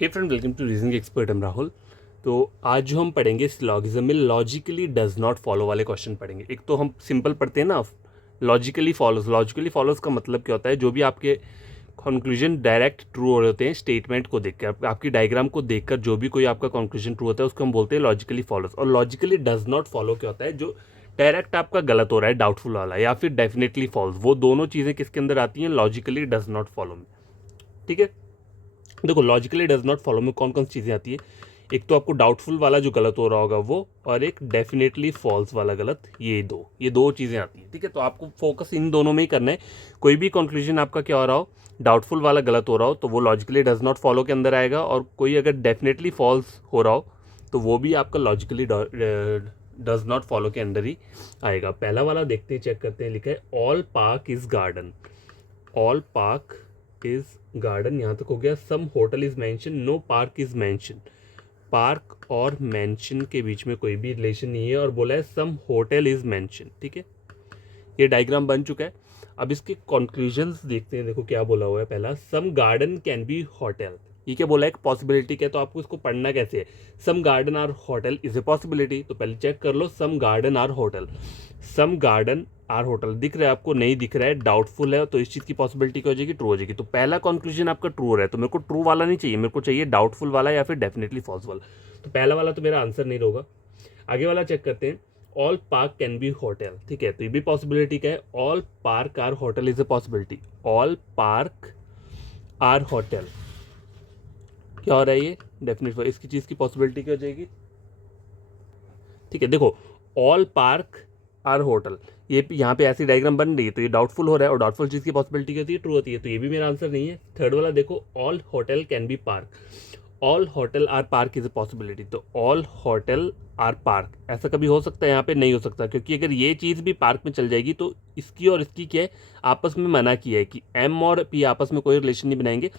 Hey friend, welcome to reasoning expert. हम राहुल। तो आज जो हम पढ़ेंगे सिलॉगिज्म में लॉजिकली डज नॉट फॉलो वाले क्वेश्चन पढ़ेंगे। एक तो हम सिंपल पढ़ते हैं ना, लॉजिकली फॉलोज। लॉजिकली फॉलोज का मतलब क्या होता है? जो भी आपके कंक्लूजन डायरेक्ट ट्रू हो रहे होते हैं स्टेटमेंट को देखकर, आपकी डायग्राम को देखकर जो भी कोई आपका कंक्लूजन ट्रू होता है उसको हम बोलते हैं लॉजिकली फॉलोज। और लॉजिकली डज नॉट फॉलो क्या होता है? जो डायरेक्ट आपका गलत हो रहा है, डाउटफुल वाला, या फिर डेफिनेटली फॉल्स, वो दोनों चीज़ें किसके अंदर आती हैं? लॉजिकली डज नॉट फॉलो में। ठीक है, देखो लॉजिकली डज नॉट फॉलो में कौन कौन सी चीज़ें आती है। एक तो आपको डाउटफुल वाला जो गलत हो रहा होगा वो, और एक डेफिनेटली फॉल्स वाला गलत। ये दो चीज़ें आती हैं। ठीक है, तो आपको फोकस इन दोनों में ही करना है। कोई भी कंक्लूजन आपका क्या हो रहा हो, डाउटफुल वाला गलत हो रहा हो, तो वो लॉजिकली डज नॉट फॉलो के अंदर आएगा। और कोई अगर डेफिनेटली फॉल्स हो रहा हो तो वो भी आपका लॉजिकली डज नॉट फॉलो के अंदर ही आएगा। पहला वाला देखते हैं, चेक करते हैं। लिखा है all park is garden. All park is garden, यहाँ तक हो गया। Some hotel is mansion, no park is mansion. Park और मेंशन के बीच में कोई भी रिलेशन नहीं है, और बोला है सम होटल इज मेंशन। ठीक है, ये डायग्राम बन चुका है। अब इसके कंक्लूजन्स देखते हैं। देखो क्या बोला हुआ है। पहला, सम गार्डन कैन बी होटल। ये क्या बोला है? एक पॉसिबिलिटी क्या है, तो आपको इसको पढ़ना कैसे है? Some garden are hotel is a possibility. तो पहले चेक कर लो, some garden are hotel. Some garden are hotel दिख रहा है आपको? नहीं दिख रहा है, डाउटफुल है, तो इस चीज़ की पॉसिबिलिटी क्या हो जाएगी? ट्रू हो जाएगी। तो पहला कंक्लूजन आपका ट्रू हो रहा है, तो मेरे को ट्रू वाला नहीं चाहिए, मेरे को चाहिए डाउटफुल वाला या फिर डेफिनेटली फॉल्स वाला। तो पहला वाला तो मेरा आंसर नहीं होगा। आगे वाला चेक करते हैं। All park can be hotel. ठीक है, तो ये भी पॉसिबिलिटी क्या है? All park are hotel is a possibility. All park are hotel क्या हो रहा है? ये डेफिनेट। इसकी चीज़ की पॉसिबिलिटी क्या हो जाएगी? ठीक है, देखो ऑल पार्क आर होटल, ये यहाँ पे ऐसी डायग्राम बन रही है, तो ये डाउटफुल हो रहा है, और डाउटफुल चीज़ की पॉसिबिलिटी क्या होती है? ट्रू होती है। तो ये भी मेरा आंसर नहीं है। थर्ड वाला देखो, all hotel can be park. All hotel are park is a possibility. तो ऑल होटल आर पार्क ऐसा कभी हो सकता है? यहाँ पे नहीं हो सकता, क्योंकि अगर ये चीज़ भी पार्क में चल जाएगी तो इसकी और इसकी क्या है, आपस में मना किया है कि एम और पी आपस में कोई रिलेशन नहीं बनाएंगे।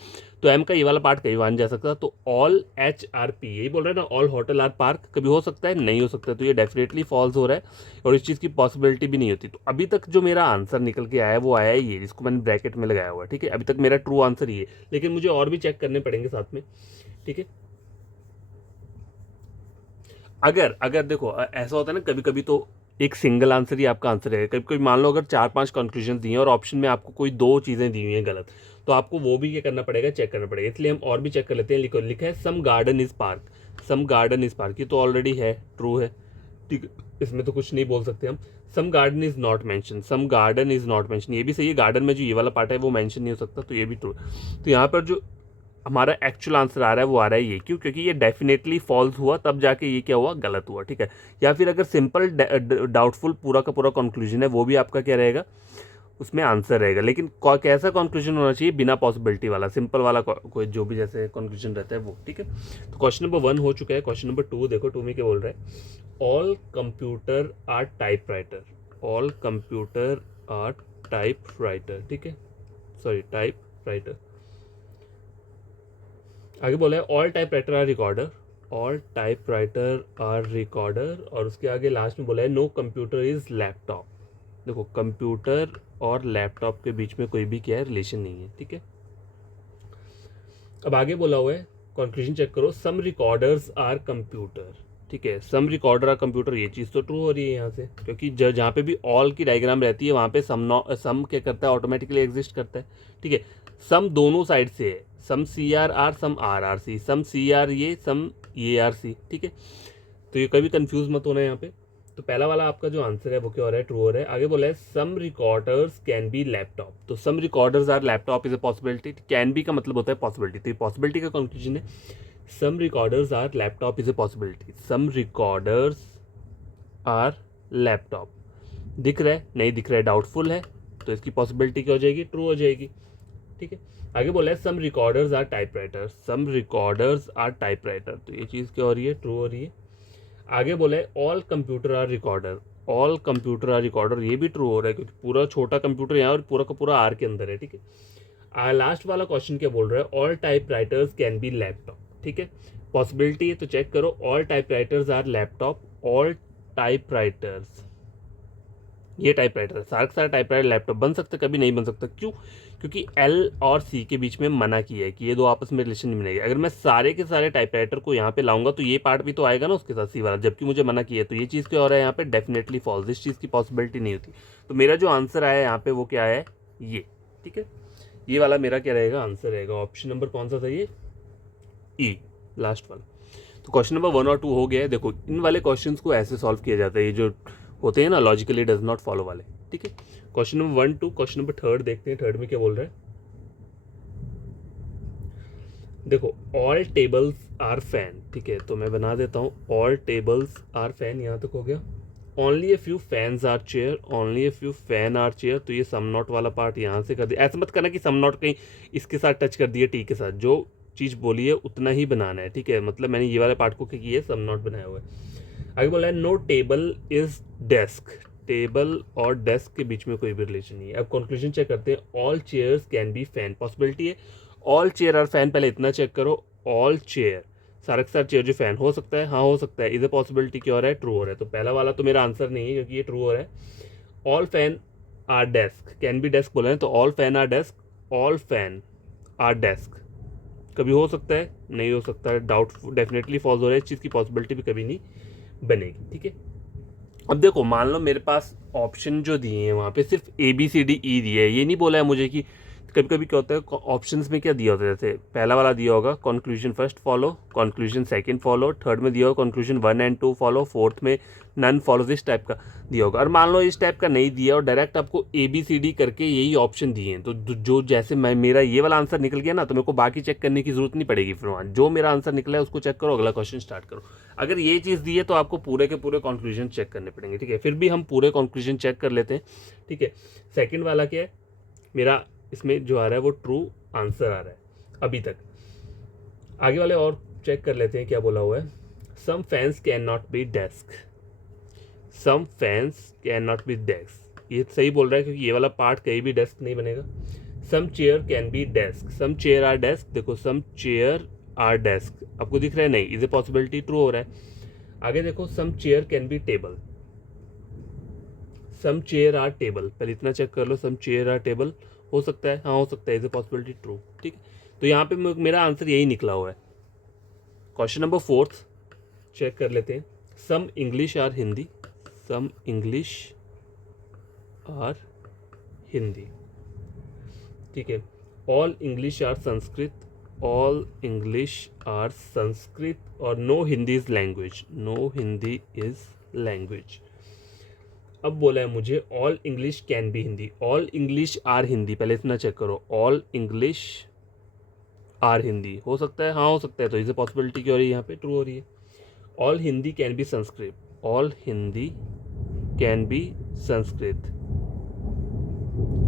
तो एम का ये वाला पार्ट कहीं मान जा सकता। तो ऑल एच आर पी, यही बोल रहे हैं ना, ऑल होटल आर पार्क कभी हो सकता है? नहीं हो सकता। तो ये डेफिनेटली फॉल्स हो रहा है, और इस चीज़ की पॉसिबिलिटी भी नहीं होती। तो अभी तक जो मेरा आंसर निकल के आया है वो आया है ये, जिसको मैंने ब्रैकेट में लगाया हुआ है। ठीक है, अभी तक मेरा ट्रू आंसर ये है, लेकिन मुझे और भी चेक करने पड़ेंगे साथ में। ठीक है, अगर अगर देखो ऐसा होता है ना, कभी कभी तो एक सिंगल आंसर ही आपका आंसर है। कभी कभी मान लो अगर 4-5 कंक्लूजन दिए हैं और ऑप्शन में आपको कोई 2 चीज़ें दी हुई हैं गलत, तो आपको वो भी क्या करना पड़ेगा? चेक करना पड़ेगा। इसलिए हम और भी चेक कर लेते हैं। लिखा है some garden is park. Some garden is park, ये तो ऑलरेडी है, ट्रू है। ठीक है, इसमें तो कुछ नहीं बोल सकते हम। Some garden is not mansion. Some garden is not mansion, ये भी सही है। गार्डन में जो ये वाला पार्ट है वो मेंशन नहीं हो सकता, तो ये भी ट्रू। तो यहाँ पर जो हमारा एक्चुअल आंसर आ रहा है वो आ रहा है ये। क्यों? क्योंकि ये डेफिनेटली फॉल्स हुआ, तब जाके ये क्या हुआ? गलत हुआ। ठीक है, या फिर अगर सिंपल डाउटफुल पूरा का पूरा कंक्लूजन है, वो भी आपका क्या रहेगा? उसमें आंसर रहेगा। लेकिन कैसा कंक्लूजन होना चाहिए? बिना पॉसिबिलिटी वाला, सिंपल वाला, कोई जो भी जैसे कंक्लूजन रहता है वो। ठीक है, तो क्वेश्चन नंबर 1 हो चुका है। क्वेश्चन नंबर 2 देखो, 2 में क्या बोल रहा है? All computer are typewriter. All computer are typewriter. ठीक है, सॉरी, टाइप राइटर। आगे बोला है all typewriter are recorder. All typewriter are recorder, और उसके आगे लास्ट में बोला है नो कंप्यूटर इज लैपटॉप। देखो कंप्यूटर और लैपटॉप के बीच में कोई भी क्या है? रिलेशन नहीं है। ठीक है, अब आगे बोला हुआ है, कंक्लूजन चेक करो, सम रिकॉर्डर्स आर कंप्यूटर। ठीक है, सम रिकॉर्डर आर कंप्यूटर, ये चीज़ तो ट्रू हो रही है यहाँ से, क्योंकि जहाँ पे भी ऑल की डायग्राम रहती है वहाँ पे सम क्या करता है? ऑटोमेटिकली एग्जिस्ट करता है। ठीक है, सम दोनों साइड से है। Some C are R, some R are C. Some C are ये, सम ये आर सी। ठीक है, तो ये कभी कंफ्यूज मत होना यहाँ पे। तो पहला वाला आपका जो आंसर है वो क्या हो रहा है? ट्रू हो रहा है। आगे बोला है some recorders can be laptop. तो some recorders are laptop is a possibility. Can be का मतलब होता है पॉसिबिलिटी, तो ये पॉसिबिलिटी का कंक्लूजन है। Some recorders are laptop is a possibility. Some recorders are laptop दिख रहा है? नहीं दिख रहा है, डाउटफुल है, तो इसकी पॉसिबिलिटी क्या हो जाएगी? ट्रू हो जाएगी। ठीक है, आगे बोला है some recorders are typewriter. Some recorders are typewriter, तो ये चीज़ क्या हो रही है? ट्रू हो रही है। आगे बोला है all computer are recorder. All computer are recorder, ये भी ट्रू हो रहा है, क्योंकि पूरा छोटा कंप्यूटर यहाँ और पूरा का पूरा आर के अंदर है। ठीक है, लास्ट वाला क्वेश्चन क्या बोल रहा है? All typewriters can be laptop. ठीक है, पॉसिबिलिटी है, तो चेक करो, all typewriters are laptop. All typewriters, ये टाइप राइटर है, सारा का सारा टाइप राइटर लैपटॉप बन सकता है? कभी नहीं बन सकता। क्यों? क्योंकि एल और सी के बीच में मना किया है कि ये दो आपस में रिलेशन नहीं बनेगी। अगर मैं सारे के सारे टाइपराइटर को यहाँ पे लाऊंगा तो ये पार्ट भी तो आएगा ना उसके साथ सी वाला, जबकि मुझे मना किया है, तो ये चीज़ क्या हो रहा है यहाँ पे, डेफिनेटली फॉल्स, इस चीज़ की पॉसिबिलिटी नहीं होती। तो मेरा जो आंसर आया यहाँ पे वो क्या है, ये। ठीक है, ये वाला मेरा क्या रहेगा, आंसर रहेगा। ऑप्शन नंबर कौन सा था ये, ई, लास्ट वाला। तो क्वेश्चन नंबर 1 और 2 हो गया है। देखो इन वाले क्वेश्चंस को ऐसे सॉल्व किया जाता है, ये जो होते हैं ना लॉजिकली डज नॉट फॉलो वाले। ठीक है, question number 1 2, question number third देखते हैं, थर्ड में क्या बोल रहा है। देखो ऑल टेबल्स आर फैन, ठीक है, तो मैं बना देता हूँ ऑल टेबल्स आर फैन, यहाँ तक हो गया। Only a few fans are chair, only a few fan are chair, तो ये सम नॉट वाला पार्ट यहाँ से कर दिया। ऐसा मत करना कि सम नॉट कहीं इसके साथ टच कर दिया टी के साथ, जो चीज़ बोली है उतना ही बनाना है। ठीक है, मतलब मैंने ये वाले पार्ट को क्या किया है, सम नॉट बनाया हुआ है। आगे बोला है no table is desk, table और डेस्क के बीच में कोई भी रिलेशन नहीं है। अब कंक्लूजन चेक करते हैं, all chairs can be fan, possibility है ऑल चेयर आर फैन। पहले इतना चेक करो, ऑल चेयर, सारा के सारा चेयर जो फैन हो सकता है, हाँ हो सकता है, इधर पॉसिबिलिटी क्या हो रहा है, ट्रू हो रहा है। तो पहला वाला तो मेरा आंसर नहीं है क्योंकि ये ट्रू हो रहा है। All fan are desk, can be desk बोला है, तो all fan are desk, all fan are desk कभी हो सकता है, नहीं हो सकता है, डाउट डेफिनेटली फॉल्स हो रहा है, इस चीज़ की पॉसिबिलिटी भी कभी नहीं बनेगी। ठीक है, अब देखो मान लो मेरे पास ऑप्शन जो दिए हैं वहाँ पे सिर्फ ABCDE दिए है, ये नहीं बोला है मुझे कि कभी कभी क्या होता है ऑप्शंस में क्या दिया होता है, जैसे पहला वाला दिया होगा conclusion first follow, conclusion second follow, third में दिया होगा कंक्लूजन 1 और 2 फॉलो, फोर्थ में नन फॉलोज, इस टाइप का दिया होगा। और मान लो इस टाइप का नहीं दिया और डायरेक्ट आपको ABCD करके यही ऑप्शन दिए हैं, तो जो जैसे मैं मेरा ये वाला आंसर निकल गया ना, तो मेरे को बाकी चेक करने की जरूरत नहीं पड़ेगी। फिर वहाँ जो मेरा आंसर निकला है उसको चेक करो, अगला क्वेश्चन स्टार्ट करो। अगर ये चीज़ दी है तो आपको पूरे के पूरे कंक्लूजन चेक करने पड़ेंगे। ठीक है, फिर भी हम पूरे कंक्लूजन चेक कर लेते हैं। ठीक है, सेकंड वाला क्या है मेरा, इसमें जो आ रहा है वो ट्रू आंसर आ रहा है अभी तक। आगे वाले और चेक कर लेते हैं क्या बोला हुआ है। Some fans can not be desk, some fans can not be desk, ये सही बोल रहा है क्योंकि ये वाला पार्ट कहीं भी डेस्क नहीं बनेगा। Some chair can be desk, some chair are desk, देखो सम चेयर आर डेस्क आपको दिख रहा है, नहीं, इज ए पॉसिबिलिटी, ट्रू हो रहा है। आगे देखो some chair can be table, some chair are table, पहले इतना चेक कर लो, सम चेयर आर टेबल हो सकता है, हाँ हो सकता है, इज ए पॉसिबिलिटी, ट्रू। ठीक है, तो यहाँ पे मेरा आंसर यही निकला हुआ है। क्वेश्चन नंबर 4 चेक कर लेते हैं, some English are Hindi, some English are Hindi. ठीक है, all English are Sanskrit, all English are Sanskrit, और no Hindi is language, no Hindi is language. अब बोला है मुझे all English can be Hindi, all English are Hindi, पहले इतना चेक करो, ऑल इंग्लिश आर हिंदी हो सकता है, हाँ हो सकता है, तो इसे पॉसिबिलिटी क्या हो रही है यहाँ पे, ट्रू हो रही है। All Hindi can be Sanskrit, all Hindi can be Sanskrit,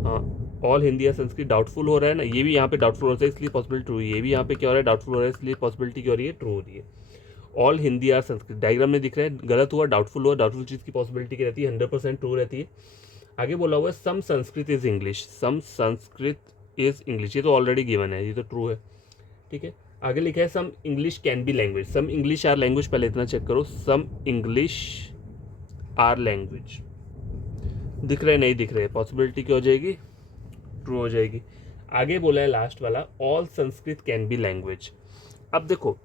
हाँ ऑल हिंदी या संस्कृत डाउटफुल हो रहा है ना, ये भी यहाँ पे डाउटफुल हो रहा है इसलिए पॉसिबिलिटी ट्रू, ये भी यहाँ पे क्या हो रहा है डाउटफुल हो रहा है इसलिए पॉसिबिलिटी क्या हो रही है, ट्रू हो रही है। All Hindi are Sanskrit diagram में दिख रहा है, गलत हुआ, डाउटफुल हुआ, डाउटफुल चीज़ की पॉसिबिलिटी क्या रहती है, 100% ट्रू रहती है। आगे बोला हुआ है some Sanskrit is English, some Sanskrit is English, ये तो ऑलरेडी गिवन है, ये तो ट्रू है। ठीक है, आगे लिखा है some English can be language, some English are language, पहले इतना चेक करो, सम इंग्लिश आर लैंग्वेज दिख रहे नहीं दिख रहे, पॉसिबिलिटी क्या हो जाएगी, ट्रू हो जाएगी। आगे बोला है लास्ट वाला, all Sanskrit can be language. अब देखो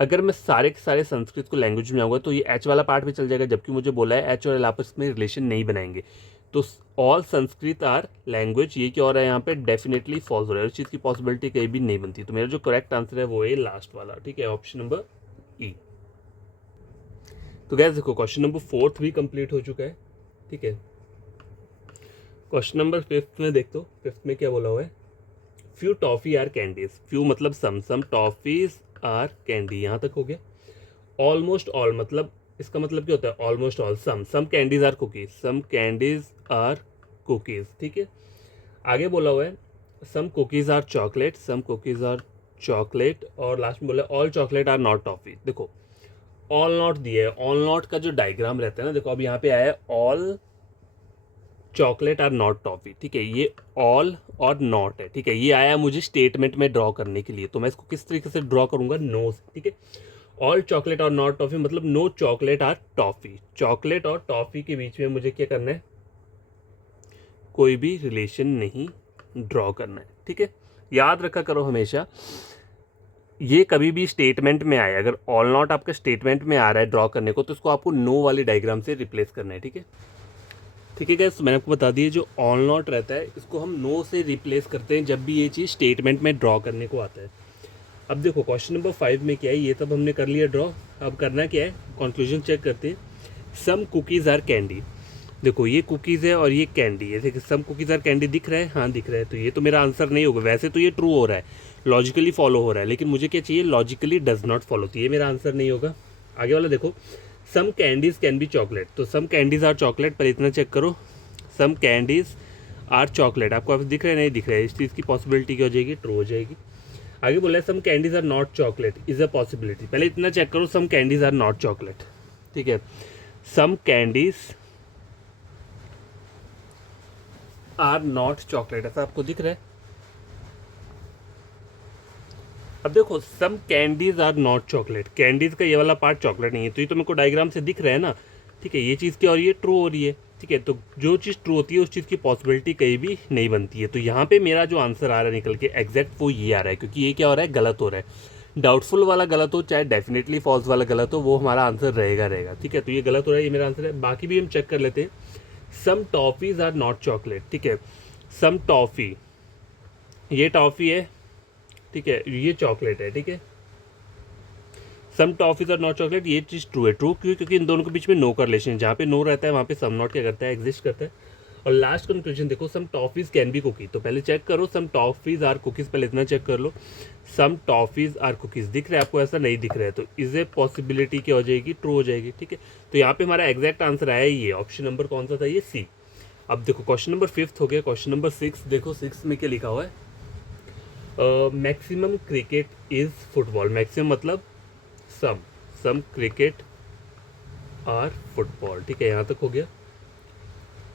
अगर मैं सारे के सारे संस्कृत को लैंग्वेज में आऊँगा तो ये एच वाला पार्ट भी चल जाएगा, जबकि मुझे बोला है एच और एल आपस में रिलेशन नहीं बनाएंगे। तो ऑल संस्कृत आर लैंग्वेज, ये क्या हो रहा है यहाँ पे, डेफिनेटली फॉल्स हो रहा है, उस चीज़ की पॉसिबिलिटी कहीं भी नहीं बनती। तो मेरा जो करेक्ट आंसर है वो है लास्ट वाला। ठीक है, ऑप्शन नंबर ई। तो गैस देखो क्वेश्चन नंबर 4 भी कंप्लीट हो चुका है। ठीक है, क्वेश्चन नंबर 5 में देख दो, 5 में क्या बोला हुआ है, few toffee are candies, few मतलब सम टॉफीज आर कैंडी, यहाँ तक हो गया। ऑलमोस्ट ऑल मतलब इसका मतलब क्या होता है, almost all, some candies are cookies, some candies are cookies. ठीक है, आगे बोला हुआ है some cookies are chocolate, some cookies are chocolate, और लास्ट में बोला all chocolate are not toffee. देखो ऑल नॉट दिया है, ऑल नॉट का जो डायग्राम रहता है ना, देखो अब यहाँ पे आया है all chocolate are not toffee. ठीक है, ये ऑल और नॉट है। ठीक है, ये आया मुझे स्टेटमेंट में ड्रॉ करने के लिए, तो मैं इसको किस तरीके से ड्रॉ करूंगा, नो से। ठीक है, ऑल चॉकलेट और नॉट टॉफी मतलब no chocolate are toffee, chocolate और टॉफी के बीच में मुझे क्या करना है, कोई भी रिलेशन नहीं ड्रॉ करना है। ठीक है, याद रखा करो हमेशा, ये कभी भी स्टेटमेंट में आए, अगर ऑल नॉट आपका स्टेटमेंट में आ रहा है ड्रॉ करने को, तो इसको आपको नो वाली डायग्राम से रिप्लेस करना है। ठीक है, ठीक है गैस, मैंने आपको बता दिया जो ऑल नॉट रहता है इसको हम नो से रिप्लेस करते हैं जब भी ये चीज़ स्टेटमेंट में ड्रॉ करने को आता है। अब देखो क्वेश्चन नंबर 5 में क्या है, ये तब हमने कर लिया ड्रॉ। अब करना क्या है, कंक्लूजन चेक करते हैं। सम कुकीज़ आर कैंडी। देखो ये कुकीज़ है और ये कैंडी है। देखिए सम कुकीज़ आर कैंडी दिख रहा है, हाँ दिख रहा है, तो ये तो मेरा आंसर नहीं होगा। वैसे तो ये ट्रू हो रहा है, लॉजिकली फॉलो हो रहा है, लेकिन मुझे क्या चाहिए, लॉजिकली डज नॉट फॉलो, तो ये मेरा आंसर नहीं होगा। आगे वाला देखो, सम कैंडीज़ कैन बी चॉकलेट। तो सम कैंडीज़ आर चॉकलेट, पर इतना चेक करो, सम कैंडीज़ आर चॉकलेट, आपको अब दिख रहा है, नहीं दिख रहा है, इस चीज़ की पॉसिबिलिटी क्या हो जाएगी, ट्रू हो जाएगी। आगे बोला है some candies are not chocolate is a possibility. पहले इतना चेक करो, some candies are not chocolate. ठीक है, some candies are not chocolate, ऐसा आपको दिख रहा है। अब देखो some candies are not chocolate, candies का ये वाला पार्ट चॉकलेट नहीं है, तो ये तो मेरे को डायग्राम से दिख रहा है ना। ठीक है, ये चीज़ क्या हो रही है, ट्रू हो रही है। ठीक है, तो जो चीज़ ट्रू होती है उस चीज़ की पॉसिबिलिटी कहीं भी नहीं बनती है। तो यहाँ पे मेरा जो आंसर आ रहा है निकल के एग्जैक्ट वो ये आ रहा है, क्योंकि ये क्या हो रहा है, गलत हो रहा है। डाउटफुल वाला गलत हो चाहे डेफिनेटली फॉल्स वाला गलत हो, वो हमारा आंसर रहेगा। ठीक है, तो ये गलत हो रहा है, ये मेरा आंसर है। बाकी भी हम चेक कर लेते हैं। सम टॉफीज आर नॉट चॉकलेट। ठीक है, सम टॉफ़ी, ये टॉफ़ी है, ठीक है, ये चॉकलेट है। ठीक है, सम टॉफीज और नॉट चॉकलेट, ये चीज़ ट्रू है। ट्रू क्यों, क्योंकि इन दोनों के बीच में नो का रिलेशन है, जहाँ पे नो रहता है वहाँ पे सम नॉट क्या करता है, एग्जिस्ट करता है। और लास्ट कंक्लूजन देखो, सम टॉफीज कैन बी कुकी। तो पहले चेक करो, सम टॉफीज आर कुकीज़, पहले इतना चेक कर लो, सम टॉफीज आर कुकीज़ दिख रहा है आपको, ऐसा नहीं दिख रहा है, तो इज ए पॉसिबिलिटी क्या हो जाएगी, ट्रू हो जाएगी। ठीक है, तो यहाँ पे हमारा एग्जैक्ट आंसर आया ये ऑप्शन नंबर कौन सा था, ये सी। अब देखो क्वेश्चन नंबर 5 हो गया। क्वेश्चन नंबर 6 देखो, 6 में क्या लिखा हुआ है, maximum cricket is football. Maximum मतलब some, some cricket are football. ठीक है, यहाँ तक हो गया।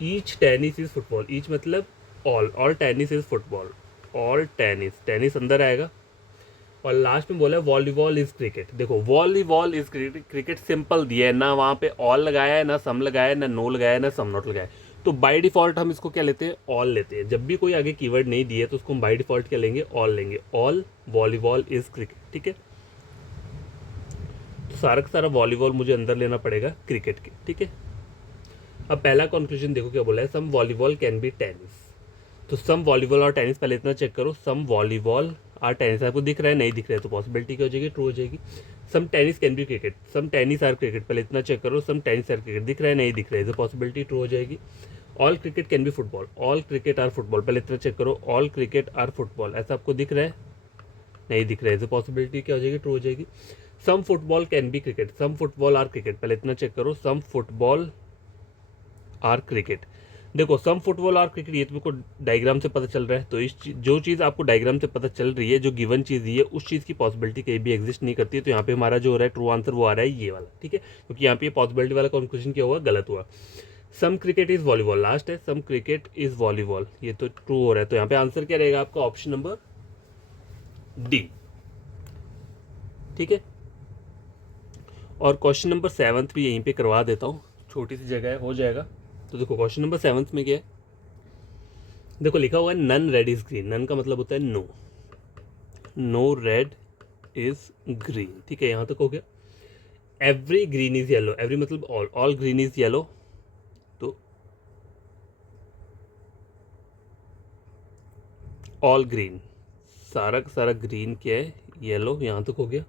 Each tennis is football, each मतलब all tennis is football, all tennis, tennis अंदर आएगा। और लास्ट में बोला है वॉलीबॉल इज क्रिकेट। देखो volleyball is cricket, cricket simple दिया है ना, वहाँ पे ऑल लगाया है ना, सम लगाया है ना, नो लगाया है ना, सम नॉट लगाया है। तो बाय डिफॉल्ट हम इसको क्या लेते हैं, ऑल लेते हैं। जब भी कोई आगे कीवर्ड नहीं दिए तो उसको हम बाय डिफॉल्ट क्या लेंगे, ऑल लेंगे। All volleyball is cricket. ठीक है, तो सारा का सारा वॉलीबॉल मुझे अंदर लेना पड़ेगा क्रिकेट के। ठीक है, अब पहला कंक्लूजन देखो क्या बोला है, सम वॉलीबॉल कैन बी टेनिस। तो सम वॉलीबॉल और टेनिस, पहले इतना चेक करो, सम वॉलीबॉल और टेनिस, आपको दिख रहा है, नहीं दिख रहा है, तो पॉसिबिलिटी क्या हो जाएगी, ट्रू हो जाएगी। Some tennis can be cricket, some tennis are cricket, पहले इतना चेक करो, सम टेनिस आर क्रिकेट, दिख रहा है, नहीं दिख रहा है, तो पॉसिबिलिटी ट्रू हो जाएगी। All cricket can be football, all cricket are football, पहले इतना चेक करो, ऑल क्रिकेट आर फुटबॉल, ऐसा आपको दिख रहा है, नहीं दिख रहा है, तो पॉसिबिलिटी क्या हो जाएगी, ट्रू हो जाएगी। Some football can be cricket, some football are cricket, पहले इतना चेक करो, सम फुटबॉल आर क्रिकेट। देखो सम फुटबॉल आर क्रिकेट, ये तो मेरे को डायग्राम से पता चल रहा है। तो जो चीज़ आपको डायग्राम से पता चल रही है, जो गिवन चीज़ है, उस चीज़ की पॉसिबिलिटी कहीं भी एग्जिस्ट नहीं करती है। तो यहाँ पे हमारा जो हो रहा है ट्रू आंसर वो आ रहा है ये वाला। ठीक है, क्योंकि यहाँ पे पॉसिबिलिटी वाला कंक्लूजन क्या हुआ, गलत हुआ। Some cricket is volleyball, last है, सम क्रिकेट इज वॉलीबॉल, ये तो ट्रू हो रहा है। तो यहाँ पे आंसर क्या रहेगा आपका, ऑप्शन नंबर डी। ठीक है, और क्वेश्चन नंबर 7 भी यहीं पे करवा देता हूँ, छोटी सी जगह है, हो जाएगा। तो देखो क्वेश्चन नंबर 7 में क्या है, देखो लिखा हुआ है none red is green. None का मतलब होता है no, no red is green. ठीक है, यहाँ तक हो गया। Every green is yellow, every मतलब all, all green is yellow, तो ऑल ग्रीन, सारा का सारा ग्रीन क्या है, येलो, यहाँ तक हो गया।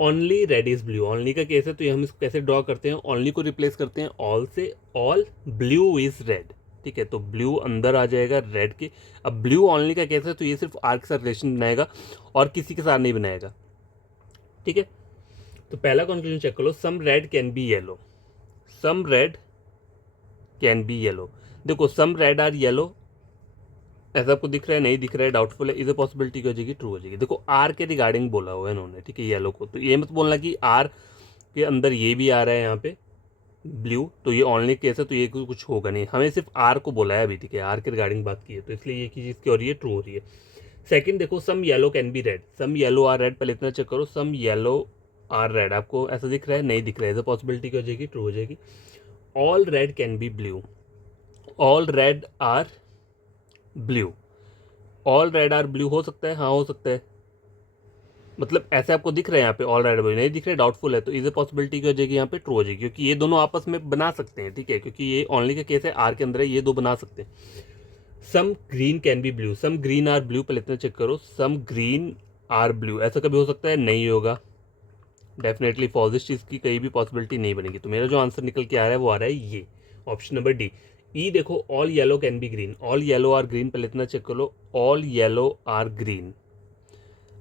Only red is blue, only का केस है, तो ये हम इसको कैसे ड्रॉ करते हैं, ओनली को रिप्लेस करते हैं ऑल से, ऑल ब्लू इज रेड। ठीक है, तो ब्लू अंदर आ जाएगा रेड के। अब ब्लू ओनली का केस है, तो ये सिर्फ आर के साथ रिलेशन बनाएगा और किसी के साथ नहीं बनाएगा। ठीक है, तो पहला कंक्लूजन चेक कर लो, some red can be yellow, some red can be yellow. देखो सम रेड आर येलो, ऐसा आपको दिख रहा है, नहीं दिख रहा है, डाउटफुल है, इधर पॉसिबिलिटी क्या हो जाएगी, ट्रू हो जाएगी। देखो आर के रिगार्डिंग बोला हुआ है इन्होंने, ठीक है, येलो को, तो ये मत बोलना कि आर के अंदर ये भी आ रहा है यहाँ पे ब्लू, तो ये ओनली केस है, तो ये कुछ होगा नहीं, हमें सिर्फ आर को बोला है अभी। ठीक है, आर के रिगार्डिंग बात की है, तो इसलिए ये की चीज़ क्या हो रही है, ट्रू हो रही है। सेकंड देखो, some yellow can be red, some yellow are red, पहले इतना चेक करो, सम येलो आर रेड, आपको ऐसा दिख रहा है, नहीं दिख रहा है, तो पॉसिबिलिटी क्या हो जाएगी, ट्रू हो जाएगी। All red can be blue, all red are blue, all red are blue हो सकता है, हाँ हो सकता है, मतलब ऐसे आपको दिख रहे हैं यहाँ पे ऑल रेड ब्लू, नहीं दिख रहे डाउटफुल है, तो इज ए पॉसिबिलिटी की हो जाएगी यहाँ पे ट्रू हो जाएगी, क्योंकि ये दोनों आपस में बना सकते हैं, ठीक है, क्योंकि ये ओनली का केस है, आर के अंदर है, ये दो बना सकते हैं। Some green can be blue, some green are blue, पहले इतना चेक करो, सम ग्रीन आर ब्लू ऐसा कभी हो सकता है, नहीं होगा, डेफिनेटली फॉल्स, इस चीज़ की कहीं भी पॉसिबिलिटी नहीं बनेगी। तो मेरा जो आंसर निकल के आ रहा है वो आ रहा है ये ऑप्शन नंबर डी। ई देखो, all yellow can be green, all yellow are green, पहले इतना चेक कर लो, ऑल येलो आर ग्रीन,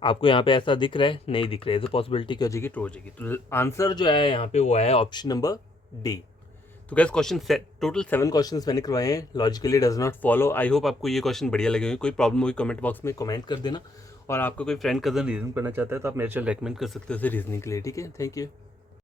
आपको यहाँ पे ऐसा दिख रहा है, नहीं दिख रहा है, तो पॉसिबिलिटी क्या हो जाएगी, ट्रू हो जाएगी। तो आंसर जो है यहाँ पे वो है ऑप्शन नंबर डी। तो कैसे क्वेश्चन टोटल 7 क्वेश्चंस मैंने करवाए हैं, logically does not follow. I hope आपको ये क्वेश्चन बढ़िया लगे होंगे। कोई प्रॉब्लम होगी कमेंट बॉक्स में कमेंट कर देना, और आपका कोई फ्रेंड कजन रीजनिंग पढ़ना चाहता है तो आप मेरे चैनल रेकमेंड कर सकते हो उसे रीजनिंग के लिए, ठीक है। Thank you.